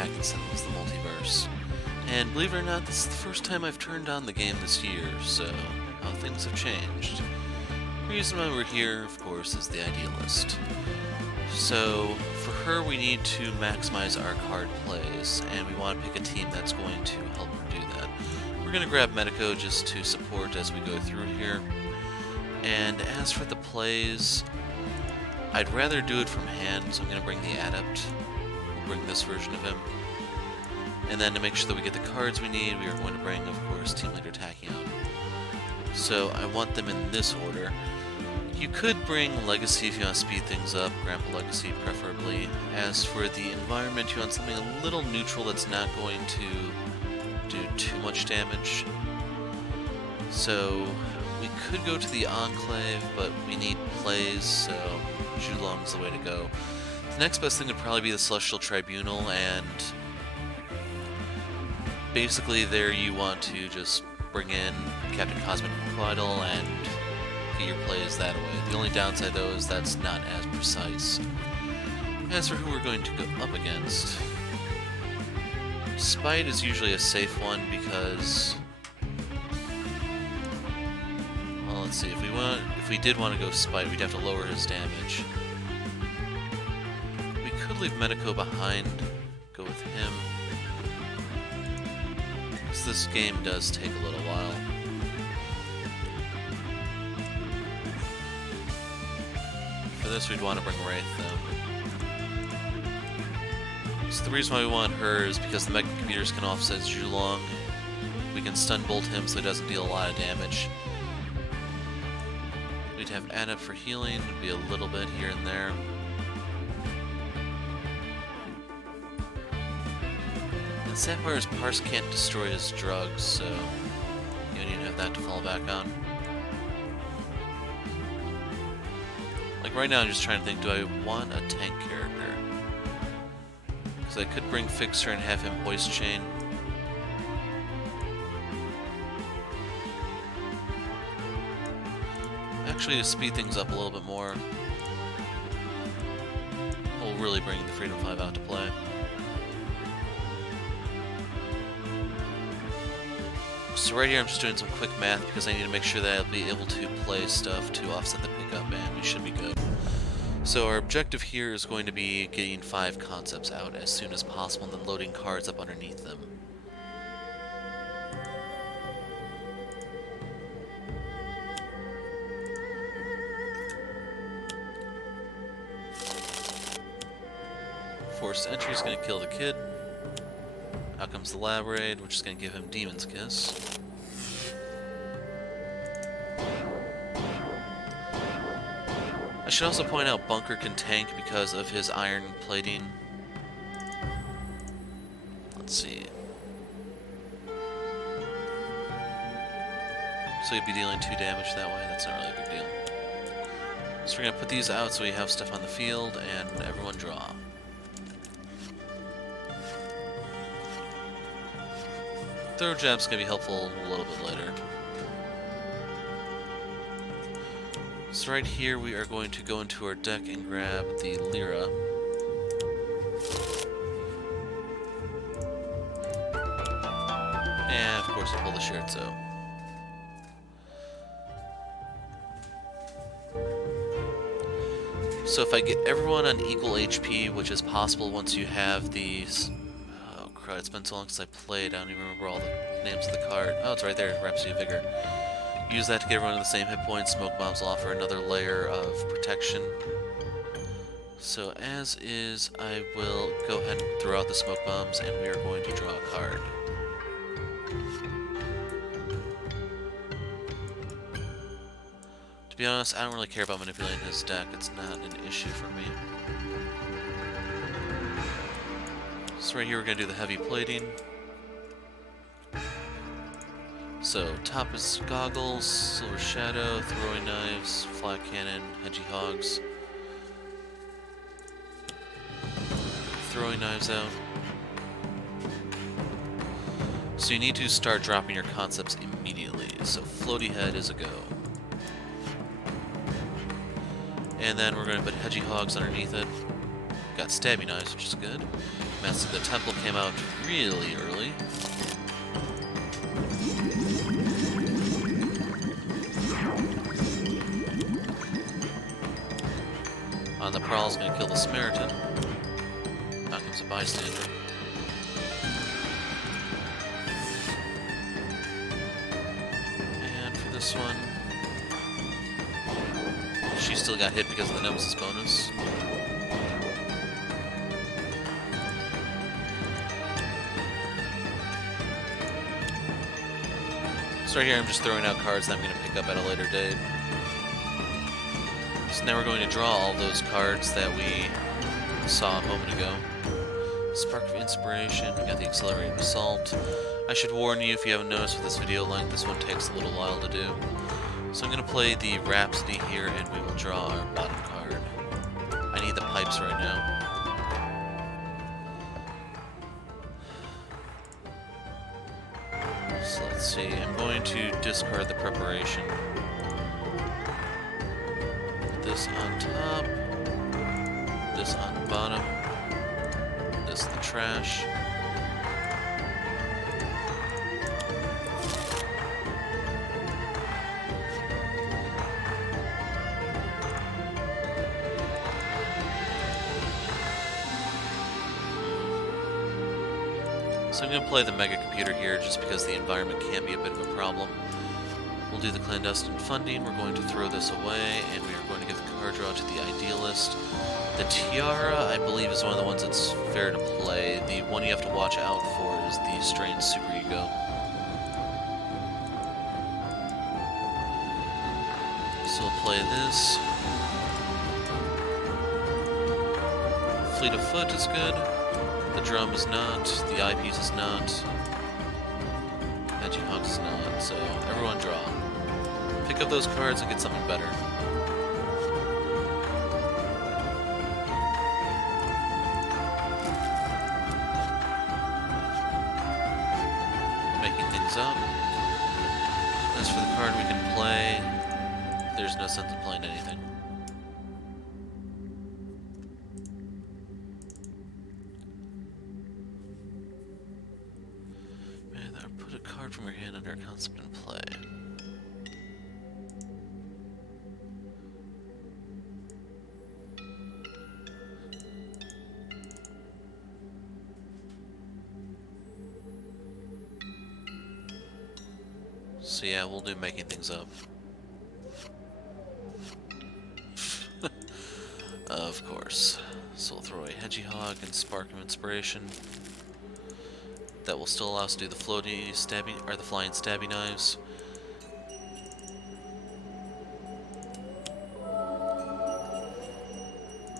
back in Sentinels, the Multiverse. And believe it or not, this is the first time I've turned on the game this year, so things have changed. The reason why we're here, of course, is the Idealist. So, for her we need to maximize our card plays, and we want to pick a team that's going to help her do that. We're going to grab Medico just to support as we go through here. And as for the plays, I'd rather do it from hand, so I'm going to bring the Adept. We'll bring this version of him. And then to make sure that we get the cards we need, we are going to bring, of course, Team Leader Tachyon. So I want them in this order. You could bring Legacy if you want to speed things up, Grandpa Legacy preferably. As for the environment, you want something a little neutral that's not going to do too much damage. So we could go to the Enclave, but we need plays, so Zhulong's the way to go. The next best thing would probably be the Celestial Tribunal, and basically there you want to just bring in Captain Cosmic Requital and get your plays that way. The only downside though is that's not as precise. As for who we're going to go up against, Spite is usually a safe one because, well, let's see, if we did want to go Spite, we'd have to lower his damage. We could leave Medico behind, go with him. Because this game does take a little while. For this we'd want to bring Wraith though. So the reason why we want her is because the Mega Computers can offset Zhulong. We can stun bolt him so he doesn't deal a lot of damage. We'd have Adept for healing, would be a little bit here and there. And Sapphire's Parse can't destroy his drugs, so you need to have that to fall back on. Like right now I'm just trying to think, do I want a tank character? Because I could bring Fixer and have him hoist chain. Actually, to speed things up a little bit more, we'll really bring the Freedom 5 out to play. So right here I'm just doing some quick math because I need to make sure that I'll be able to play stuff to offset the pickup, and we should be good. So our objective here is going to be getting 5 concepts out as soon as possible and then loading cards up underneath them. Forced entry is going to kill the kid. Out comes the Lab Raid, which is going to give him Demon's Kiss. I should also point out Bunker can tank because of his iron plating. Let's see. So he'd be dealing 2 damage that way, that's not really a big deal. So we're going to put these out so we have stuff on the field, and everyone draw. Throw jab's going to be helpful a little bit later. So right here we are going to go into our deck and grab the Lyra. And of course we'll pull the Scherzo. So if I get everyone on equal HP, which is possible once you have these... Oh crud, it's been so long since I played, I don't even remember all the names of the card. Oh, it's right there, Rhapsody of Vigor. Use that to get everyone to the same hit points. Smoke bombs will offer another layer of protection. So as is, I will go ahead and throw out the smoke bombs, and we are going to draw a card. To be honest, I don't really care about manipulating his deck. It's not an issue for me. So right here we're going to do the heavy plating. So, top is Goggles, Silver Shadow, Throwing Knives, Flat Cannon, Hedgy Hogs. Throwing Knives out. So you need to start dropping your concepts immediately. So Floaty Head is a go. And then we're going to put Hedgy Hogs underneath it. Got Stabby Knives, which is good. Master of the Temple came out really early. On the prowl is going to kill the Samaritan. Out comes a bystander. And for this one, she still got hit because of the Nemesis bonus. So right here I'm just throwing out cards that I'm going to pick up at a later date. So now we're going to draw all those cards that we saw a moment ago. Spark of Inspiration, we got the Accelerated Assault. I should warn you, if you haven't noticed with this video length, this one takes a little while to do. So I'm going to play the Rhapsody here and we will draw our bottom card. I need the pipes right now. So let's see, I'm going to discard the Preparation. Put this on top, this on the bottom, this in the trash. So I'm going to play the Mega Computer here just because the environment can be a bit of a problem. We'll do the Clandestine Funding, we're going to throw this away, and we are going to give the card draw to the Idealist. The Tiara, I believe, is one of the ones that's fair to play. The one you have to watch out for is the Strange Super Ego. So we'll play this. Fleet of Foot is good. The drum is not, the eyepiece is not, Edgy Hawk is not, so everyone draw. Pick up those cards and get something better. Making things up. As for the card we can play, there's no sense in playing anything. From your hand under a concept in play. So yeah, we'll do making things up. Of course. So we'll throw away Hedgehog and Spark of Inspiration. That will still allow us to do the floaty stabbing, or the flying stabby knives.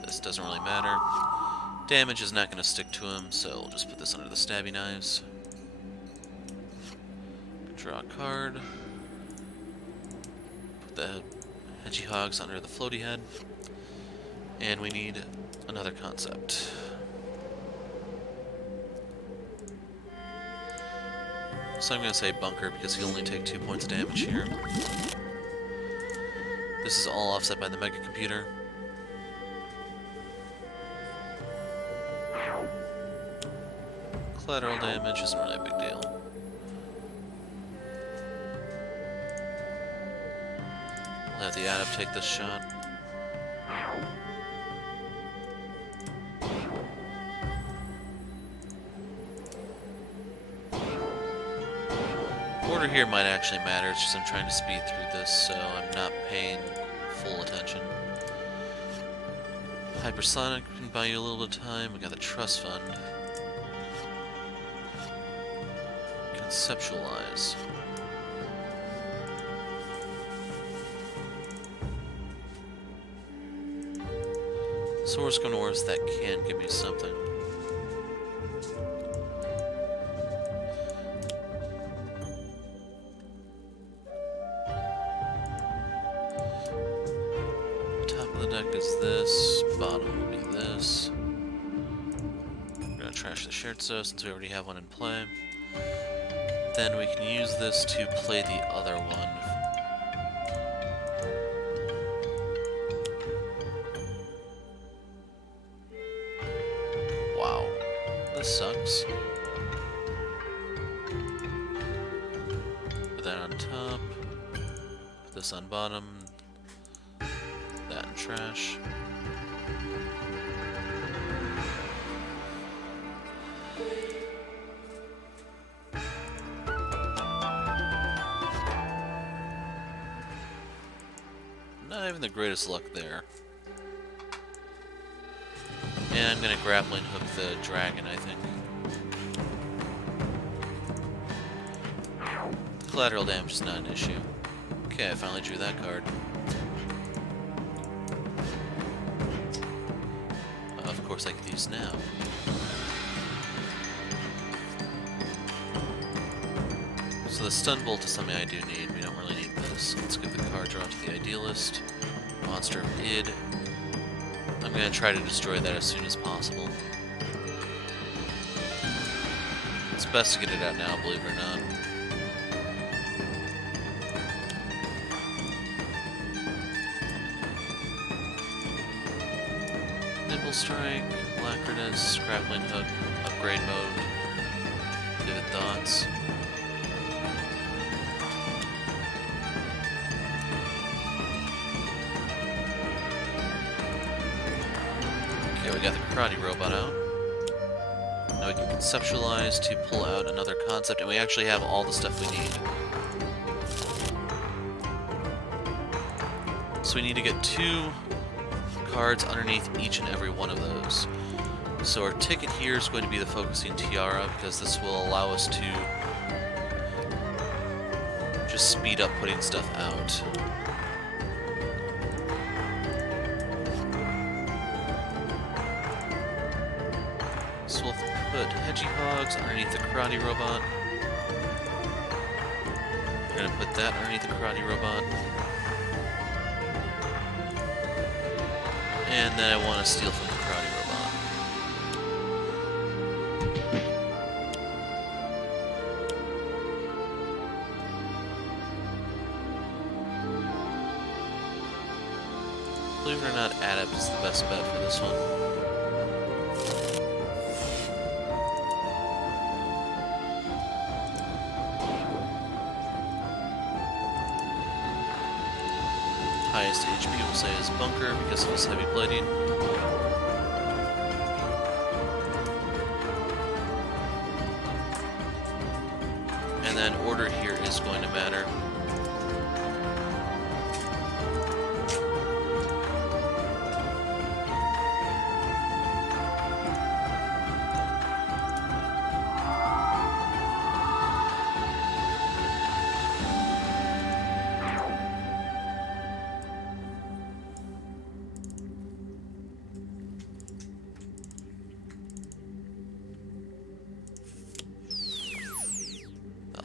This doesn't really matter. Damage is not going to stick to him, so we'll just put this under the stabby knives. Draw a card. Put the Hedgehogs under the floaty head. And we need another concept. So I'm going to say Bunker because he'll only take 2 points of damage here. This is all offset by the Mega Computer. Collateral damage isn't really a big deal. We'll have the Adept take this shot. Order here might actually matter, it's just I'm trying to speed through this, so I'm not paying full attention. Hypersonic can buy you a little bit of time. We got the Trust Fund. Conceptualize. Source Gunwars, that can give me something. Deck is this, bottom will be this. We're gonna trash the shared so since we already have one in play. Then we can use this to play the other one. Wow. this sucks. Put that on top. Put this on bottom. That in trash. Not having the greatest luck there. And I'm gonna grappling hook the dragon, I think. Collateral damage is not an issue. Okay, I finally drew that card. Of course I could use now. So the stun bolt is something I do need. We don't really need this. Let's give the card draw to the Idealist. Monster of Id. I'm gonna try to destroy that as soon as possible. It's best to get it out now, believe it or not. Nimble Strike, Lacrinus, Grappling Hook, Upgrade Mode, Vivid Thoughts. Okay, we got the Karate Robot out. Now we can conceptualize to pull out another concept, and we actually have all the stuff we need. So we need to get 2 cards underneath each and every one of those. So our ticket here is going to be the Focusing Tiara, because this will allow us to just speed up putting stuff out. So we'll put Hedgehogs underneath the Karate Robot. We're going to put that underneath the Karate Robot. And then I want to steal from the Karate Robot. Believe it or not, Adept is the best bet for this one. Highest HP we'll say is Bunker because of his heavy plating. And then order here is going to matter.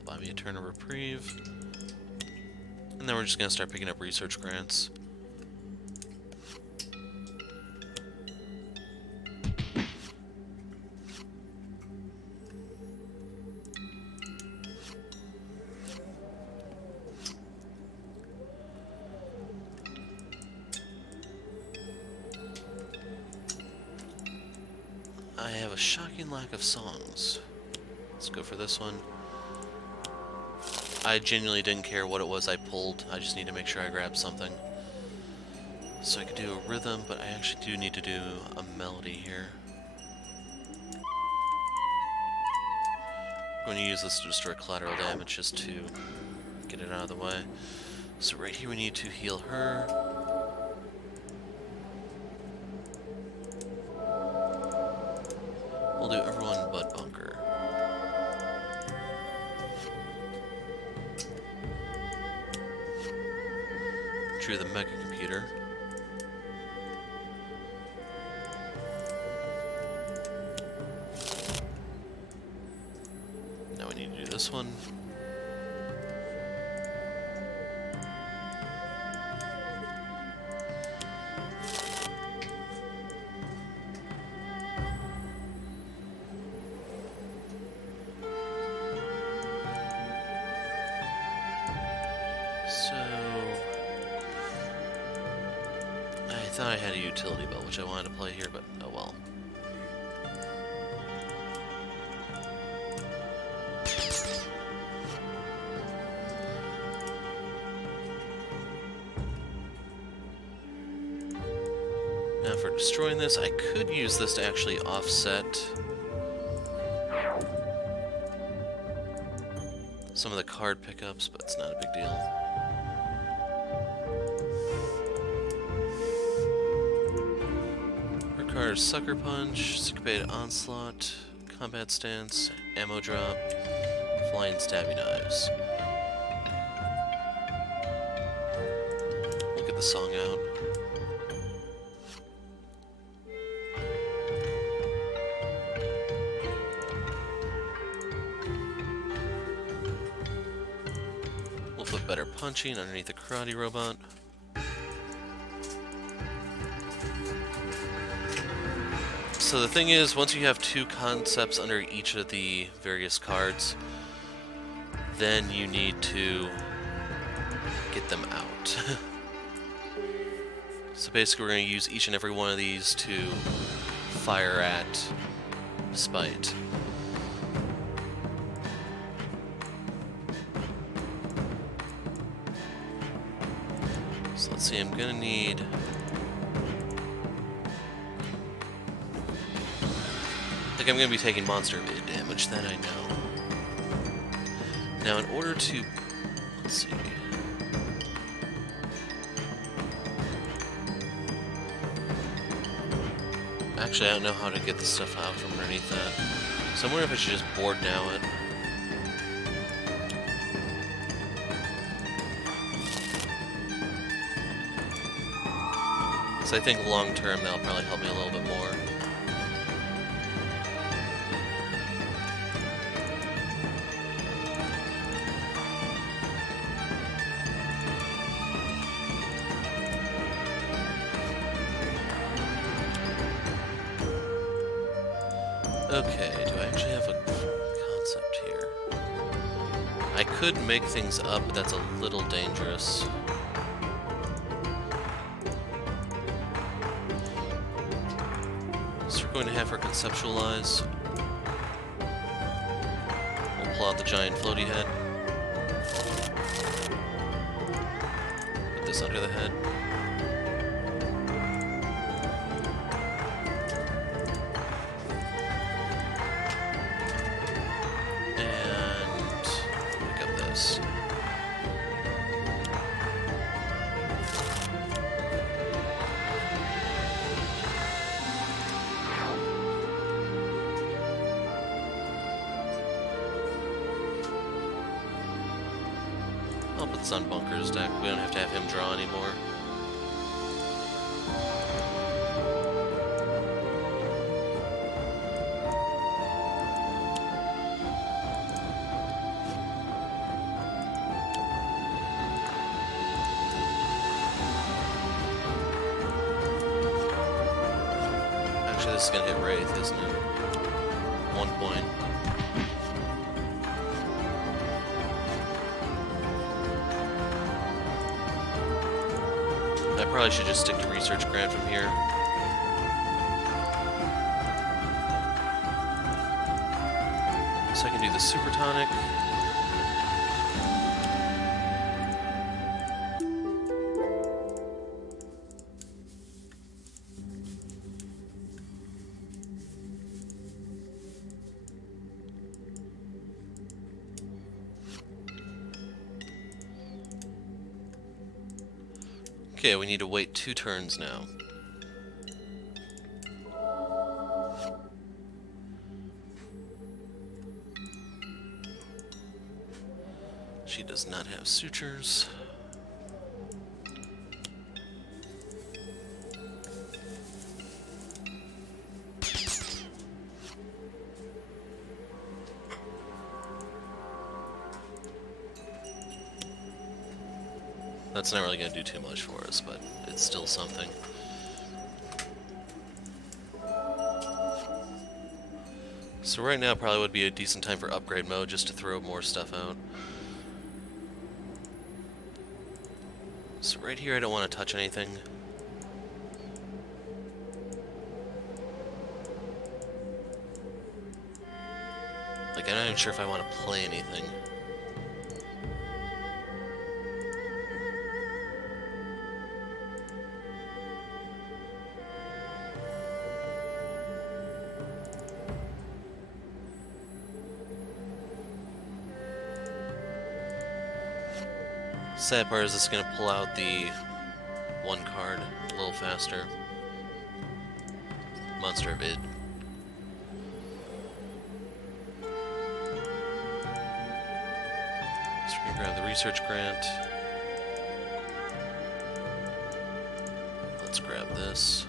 Buy me a turn of reprieve. And then we're just going to start picking up research grants. I have a shocking lack of songs. Let's go for this one. I genuinely didn't care what it was I pulled, I just need to make sure I grab something. So I could do a rhythm, but I actually do need to do a melody here. I'm going to use this to destroy collateral damage just to get it out of the way. So right here we need to heal her. We'll do everyone but Bunker. Drew the Mega Computer. Now we need to do this one. I thought I had a utility belt, which I wanted to play here, but oh well. enough for destroying this. I could use this to actually offset some of the card pickups, but it's not a big deal. Her card is Sucker Punch, Syncopated Onslaught, Combat Stance, Ammo Drop, Flying Stabby Knives. We'll get the song out. We'll put better punching underneath the karate robot. So the thing is, once you have two concepts under each of the various cards, then you need to get them out. So basically we're going to use each and every one of these to fire at Spite. So let's see, I'm going to need... I'm going to be taking monster evade damage, that I know. Now in order to... let's see... actually I don't know how to get the stuff out from underneath that. So I'm wondering if I should just board now it. So I think long term that'll probably help me a little bit more. Okay, do I actually have a concept here? I could make things up, but that's a little dangerous. So we're going to have her conceptualize. We'll pull out the giant floaty head. Put this under the head. I'll put this on Bunker's deck. We don't have to have him draw anymore. Actually, this is gonna hit Wraith, isn't it? 1 point. I probably should just stick to Research Grant from here. So I can do the Super Tonic. Okay, we need to wait 2 turns now. She does not have sutures. That's not really going to do too much for us, but it's still something. So right now probably would be a decent time for upgrade mode, just to throw more stuff out. So right here I don't want to touch anything. Like, I'm not even sure if I want to play anything. Sad part is this is going to pull out the one card a little faster. Monster of Id. So we're going to grab the research grant. Let's grab this.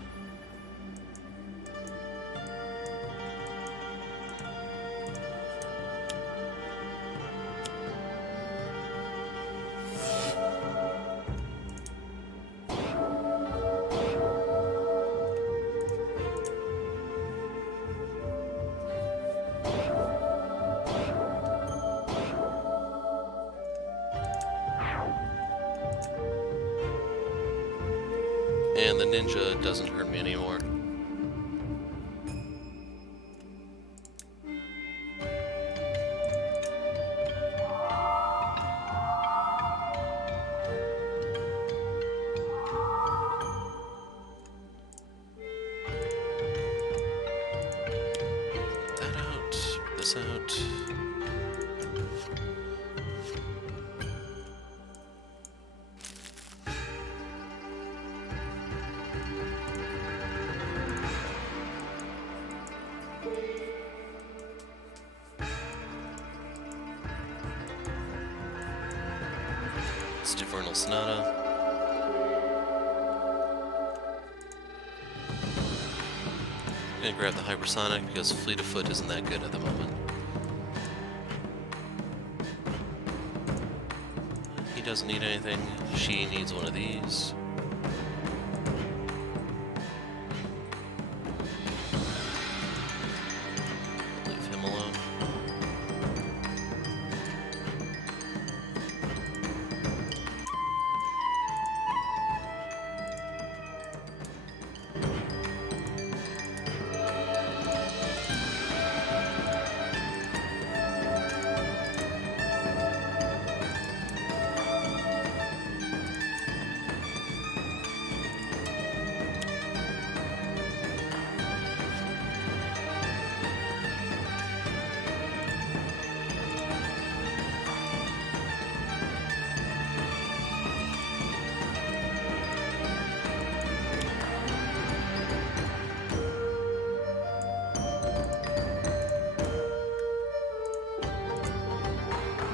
And the ninja doesn't hurt me anymore. That out, this out. Infernal Sonata. I'm gonna grab the Hypersonic because Fleet of Foot isn't that good at the moment. He doesn't need anything. She needs one of these. Leave him alone.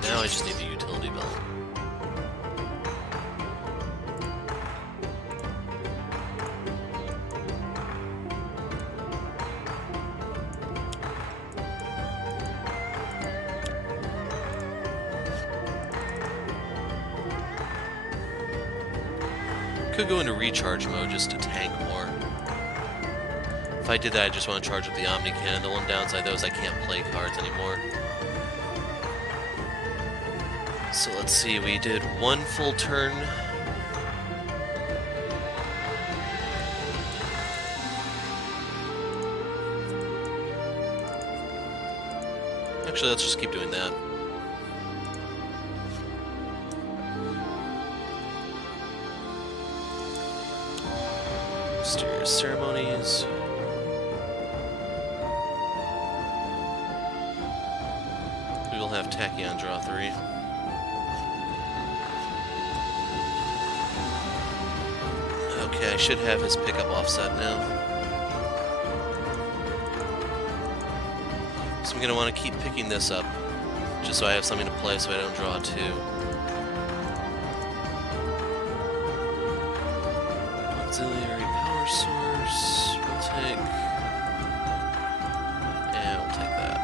Now I just need the utility belt. Could go into recharge mode just to tank more. If I did that, I just want to charge up the Omni Cannon. The one downside though is I can't play cards anymore. So let's see, we did one full turn. Actually, let's just keep doing that. Mysterious Ceremonies. We will have Tachyon draw 3. Okay, I should have his pickup offset now. So I'm going to want to keep picking this up, just so I have something to play so I don't draw 2. Auxiliary power source, we'll take... Yeah, we'll take that.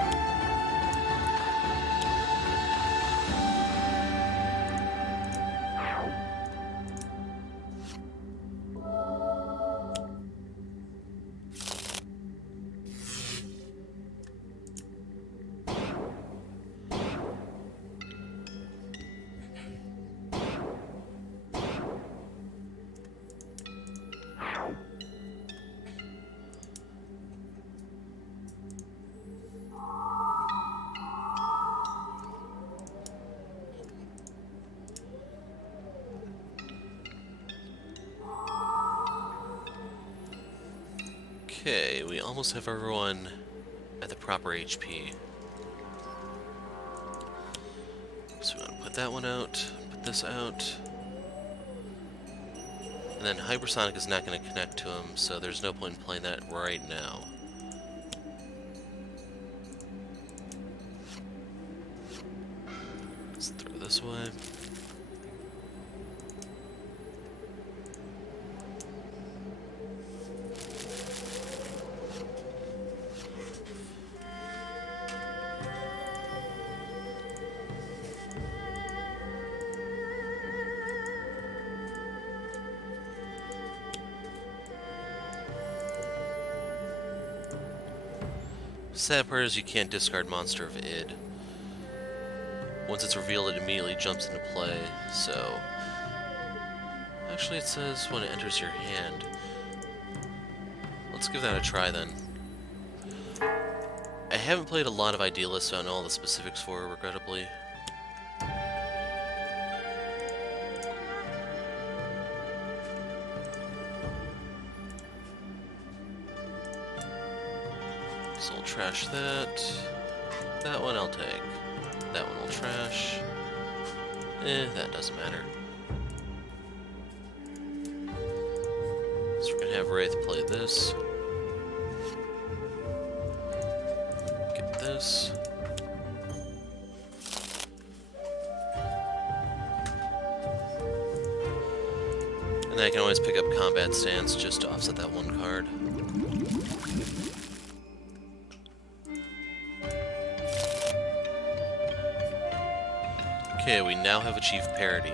Okay, we almost have everyone at the proper HP. So we want to put that one out, put this out. And then Hypersonic is not going to connect to him, so there's no point in playing that right now. Let's throw this way. Sad part is you can't discard Monster of Id. Once it's revealed, it immediately jumps into play, so... Actually, it says when it enters your hand. Let's give that a try, then. I haven't played a lot of Idealist, so I don't know all the specifics for it, regrettably. So I'll trash that. That one I'll take. That one will trash. That doesn't matter. So we're gonna have Wraith play this. Get this. And then I can always pick up Combat Stance just to offset that one card. Okay, we now have achieved parity.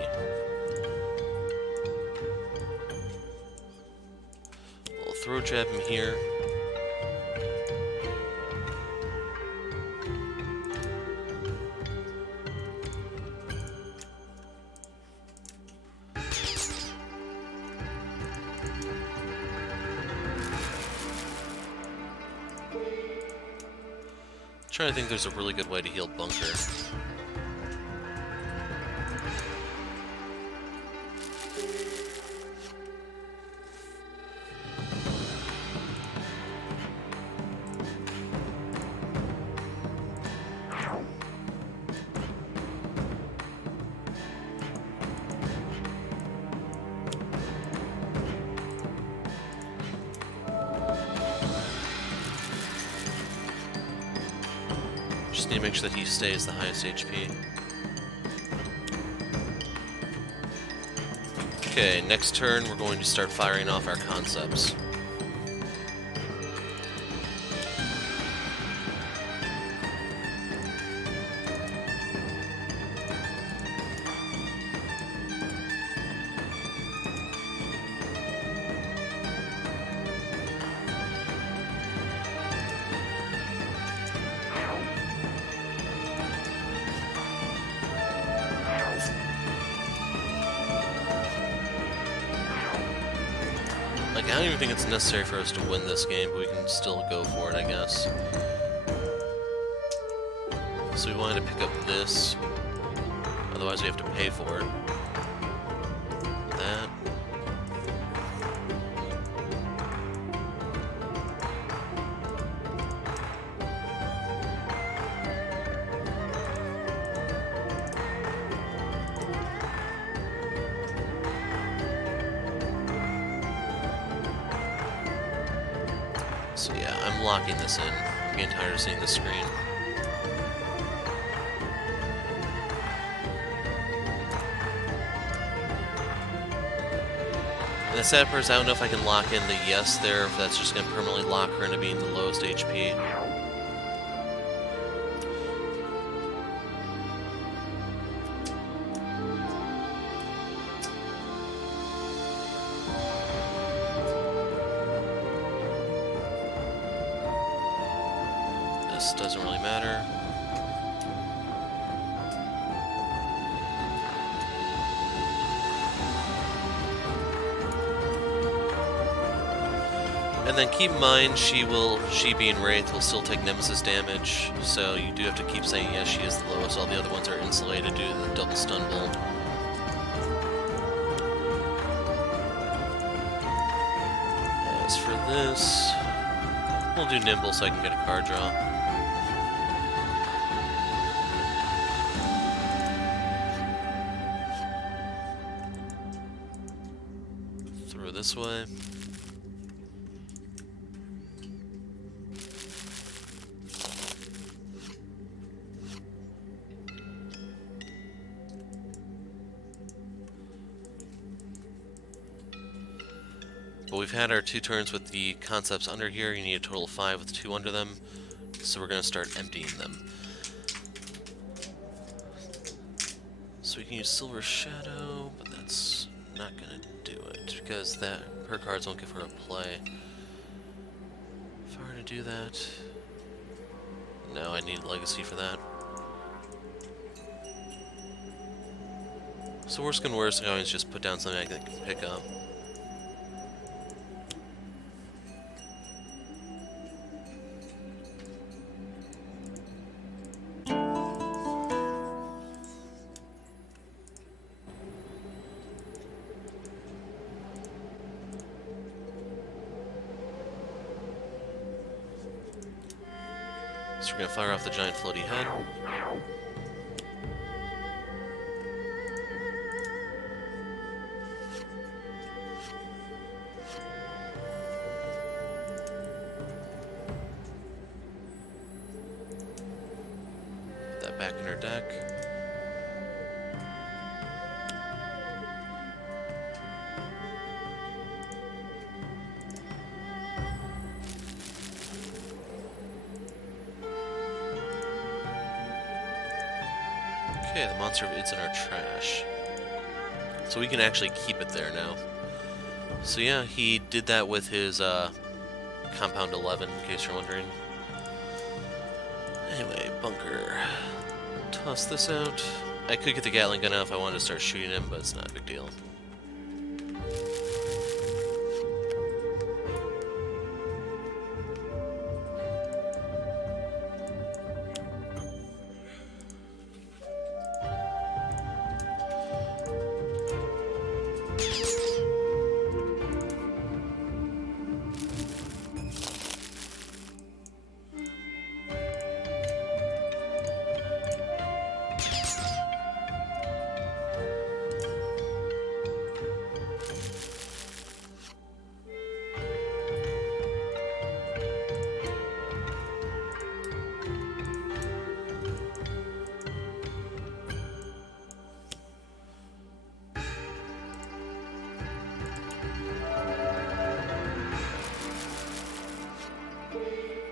We'll throw jab him here. Trying to think there's a really good way to heal Bunker. Just need to make sure that he stays the highest HP. Okay, next turn we're going to start firing off our concepts. Like, I don't even think it's necessary for us to win this game, but we can still go for it, I guess. So we wanted to pick up this, otherwise we have to pay for it. That. So yeah, I'm locking this in. I'm getting tired of seeing the screen. And the sad part is I don't know if I can lock in the yes there, if that's just going to permanently lock her into being the lowest HP. This doesn't really matter. And then keep in mind, she being Wraith will still take Nemesis damage, so you do have to keep saying yes, she is the lowest. All the other ones are insulated due to the double stun bolt. As for this, we'll do Nimble so I can get a card draw. this way. But we've had our 2 turns with the concepts under here. You need a total of 5 with 2 under them. So we're going to start emptying them. So we can use Silver Shadow, but that's not going to do it, because her cards won't give her a play. If I were to do that... No, I need Legacy for that. So worst can worst, I can always just put down something I can pick up. So we're going to fire off the giant floaty head. Put that back in her deck. Okay, the monster it's in our trash. So we can actually keep it there now. So yeah, he did that with his Compound 11, in case you're wondering. Anyway, bunker. Toss this out. I could get the Gatling gun out if I wanted to start shooting him, but it's not a big deal.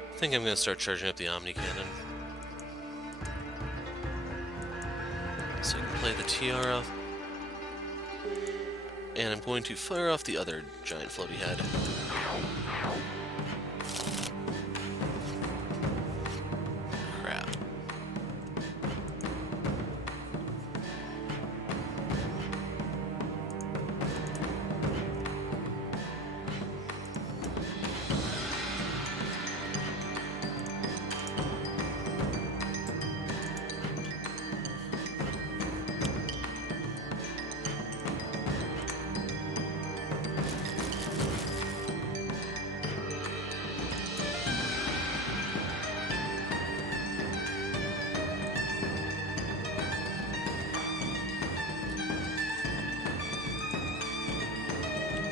I think I'm going to start charging up the Omni Cannon. So I can play the Tiara. And I'm going to fire off the other giant floaty head. Crap.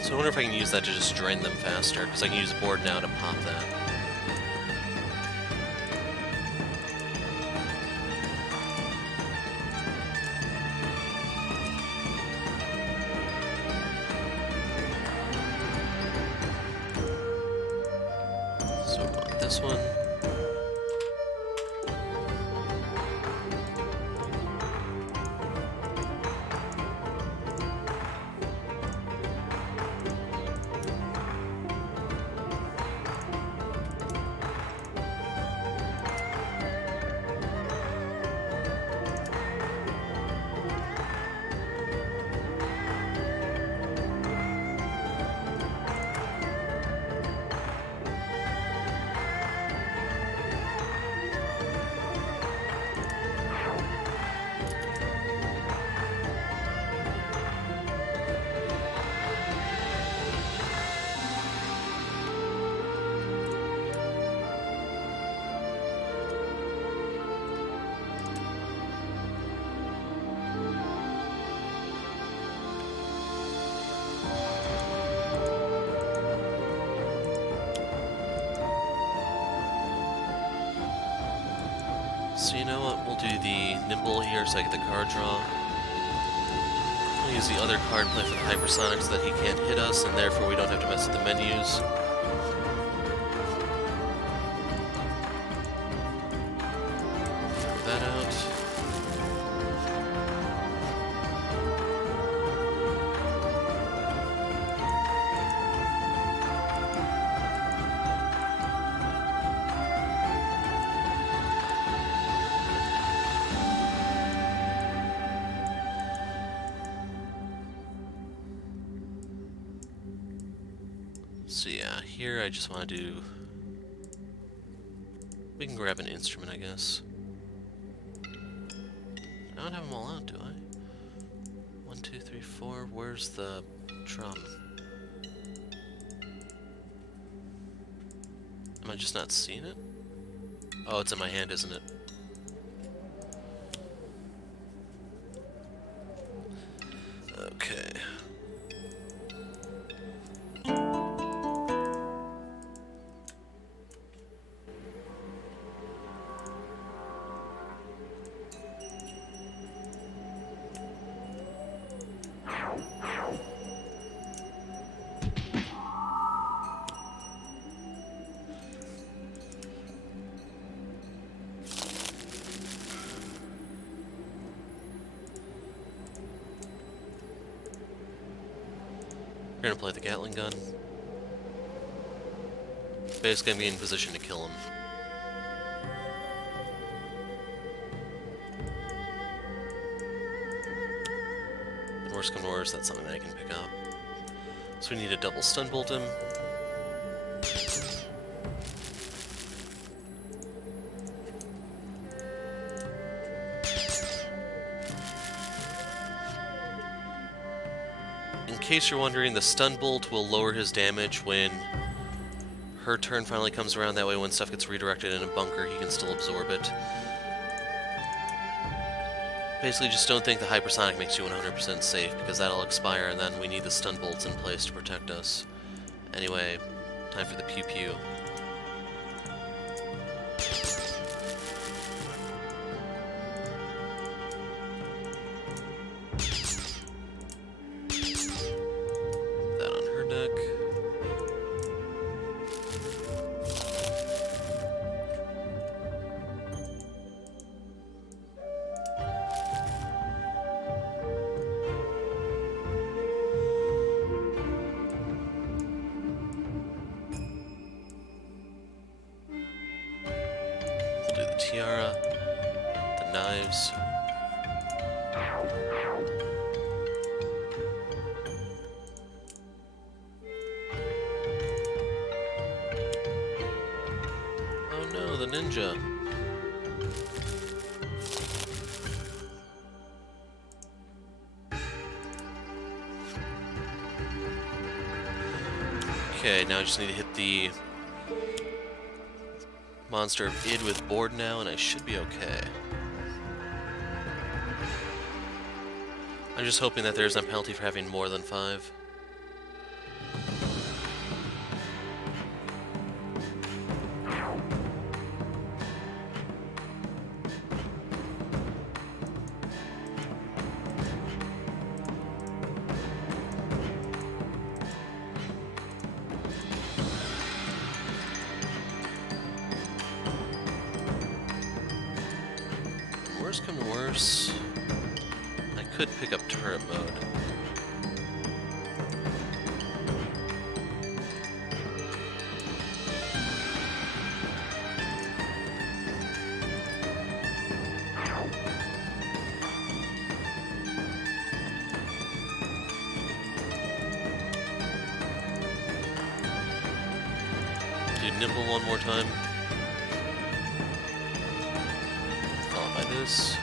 So I wonder if I can use that to just drain them faster, because I can use board now to pop that. So I want this one. So you know what, we'll do the nimble here so I get the card draw. We'll use the other card play for the hypersonic so that he can't hit us, and therefore we don't have to mess with the menus. Throw that out. So yeah, here I just want to do... We can grab an instrument, I guess. I don't have them all out, do I? 1, 2, 3, 4. Where's the drum? Am I just not seeing it? Oh, it's in my hand, isn't it? Okay. We're gonna play the Gatling gun. Basically, I'm gonna be in position to kill him. And worst come to worst, that's something that I can pick up. So we need to double stun bolt him. In case you're wondering, the stun bolt will lower his damage when her turn finally comes around. That way when stuff gets redirected in a bunker, he can still absorb it. Basically, just don't think the hypersonic makes you 100% safe, because that'll expire, and then we need the stun bolts in place to protect us. Anyway, time for the pew-pew. That on her deck. Tiara, the knives. Oh no, the ninja. Okay, now I just need to hit the monster of id with board now, and I should be okay. I'm just hoping that there's no penalty for having more than 5. Worst come to worst, I could pick up turret mode. Do nimble one more time. This.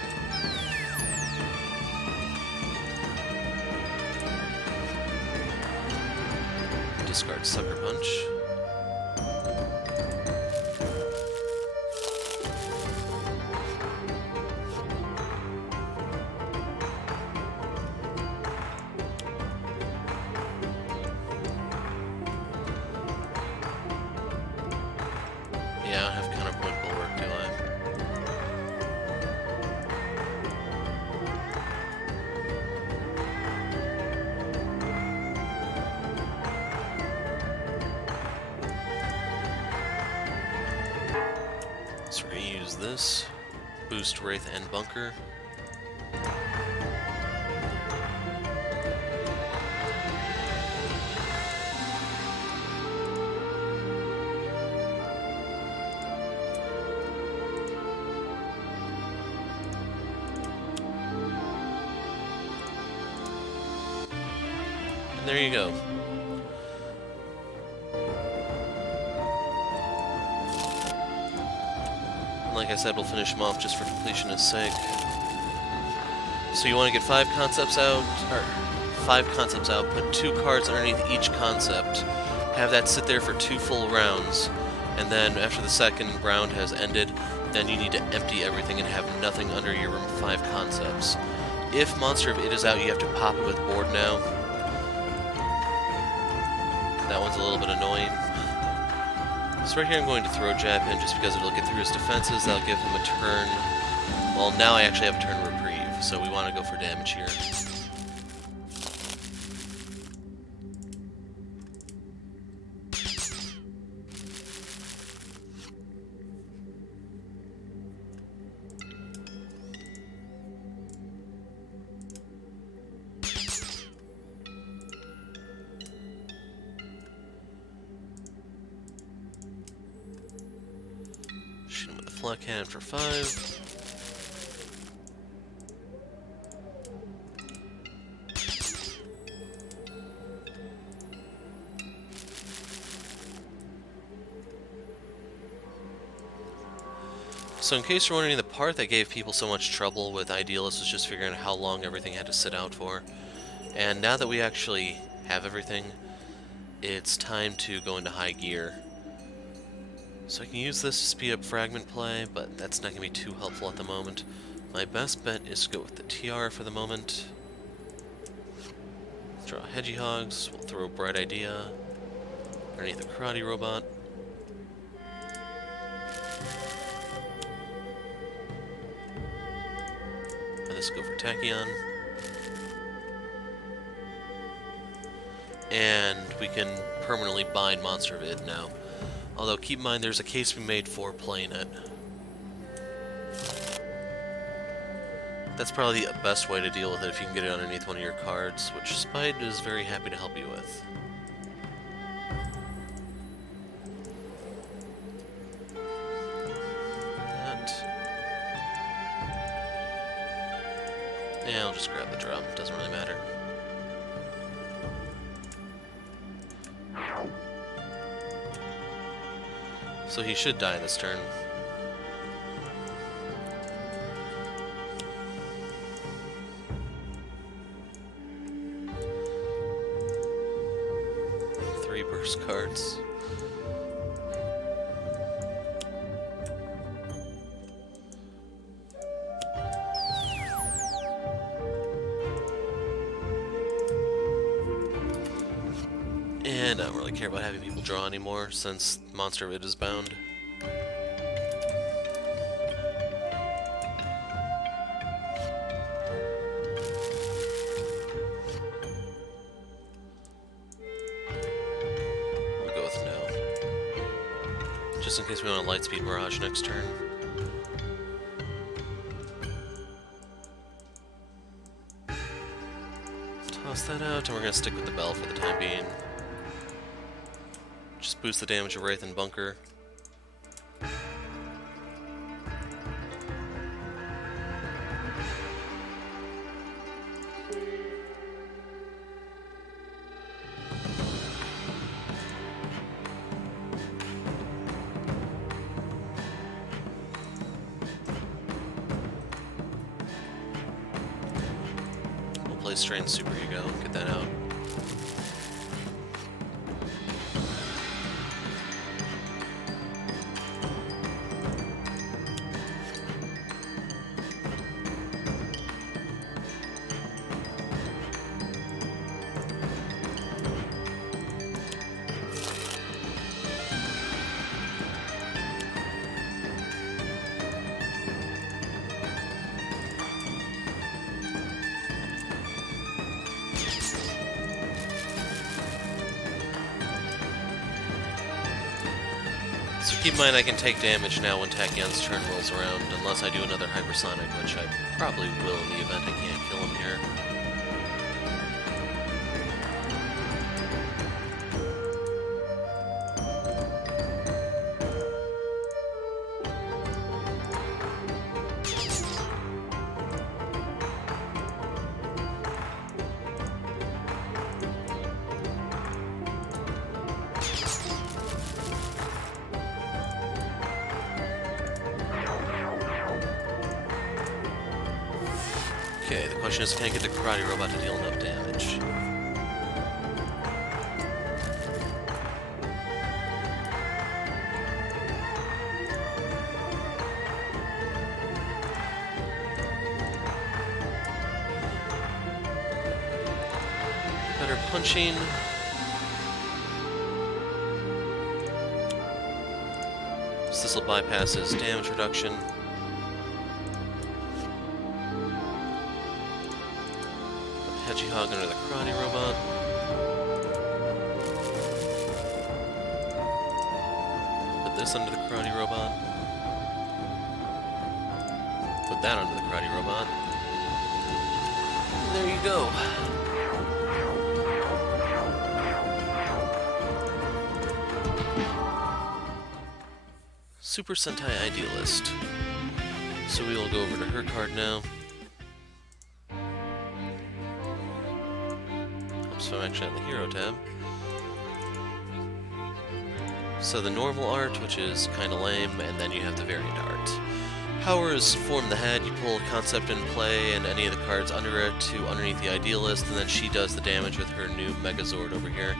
Discard Sucker Punch. Yeah, I don't have counterpoint bulwark, do I? use this. Boost Wraith and Bunker. And there you go. Like I said, we'll finish them off just for completionist sake. So you want to get 5 concepts out, put 2 cards underneath each concept, have that sit there for 2 full rounds, and then after the second round has ended, then you need to empty everything and have nothing under your 5 concepts. If Monster of It is out, you have to pop it with Board Now. That one's a little bit annoying. So right here I'm going to throw jab him just because it'll get through his defenses. That'll give him a turn. Well, now I actually have a turn reprieve, so we want to go for damage here. Shoot him with a flat cannon for 5. So in case you're wondering, the part that gave people so much trouble with Idealist was just figuring out how long everything had to sit out for. And now that we actually have everything, it's time to go into high gear. So I can use this to speed up fragment play, but that's not going to be too helpful at the moment. My best bet is to go with the TR for the moment. Draw Hedgehogs, we'll throw Bright Idea underneath the Karate Robot. And this go for Tachyon. And we can permanently bind Monster of It now. Although, keep in mind, there's a case we made for playing it. That's probably the best way to deal with it if you can get it underneath one of your cards, which Spide is very happy to help you with. That. Yeah, I'll just grab the drum. Doesn't really matter. So he should die this turn. Three burst cards. And I don't really care about having people draw anymore, since Monster of It is bound. We'll go with no. Just in case we want a Lightspeed Mirage next turn. Toss that out, and we're going to stick with the Bell for the time being. Just boost the damage of Wraith and Bunker. We'll play Strain Super Ego, get that out. Keep in mind I can take damage now when Tachyon's turn rolls around, unless I do another hypersonic, which I probably will in the event I can't kill him here. Okay, the question is, can I get the Karate Robot to deal enough damage? Better punching. So this will bypass his damage reduction. Hedgehog under the Karate Robot. Put this under the Karate Robot. Put that under the Karate Robot. And there you go. Super Sentai Idealist. So we will go over to her card now. So I'm actually on the Hero tab. So the normal art, which is kind of lame, and then you have the variant art. Power is form the head, you pull a concept in play and any of the cards under it to underneath the Idealist, and then she does the damage with her new Megazord over here.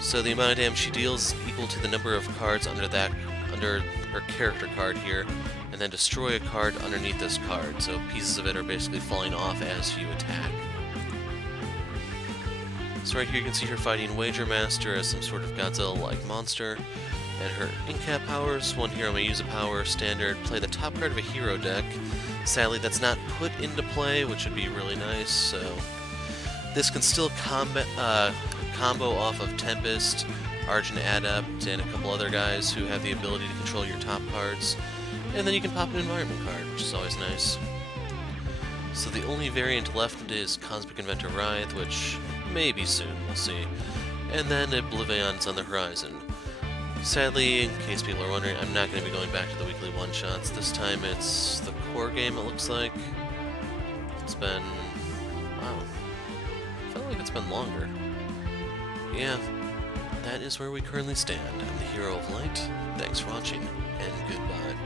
So the amount of damage she deals is equal to the number of cards under her character card here, and then destroy a card underneath this card, so pieces of it are basically falling off as you attack. So right here you can see her fighting Wager Master as some sort of Godzilla-like monster, and her in-cap powers. One hero may use a power, standard, play the top card of a hero deck. Sadly that's not put into play, which would be really nice, so this can still combo off of Tempest, Argent Adept, and a couple other guys who have the ability to control your top cards. And then you can pop an environment card, which is always nice. So the only variant left is Cosmic Inventor Writhe, which maybe soon, we'll see. And then Oblivion's on the horizon. Sadly, in case people are wondering, I'm not going to be going back to the weekly one-shots. This time it's the core game, it looks like. It's been... wow. I felt like it's been longer. Yeah, that is where we currently stand. I'm the Hero of Light. Thanks for watching, and goodbye.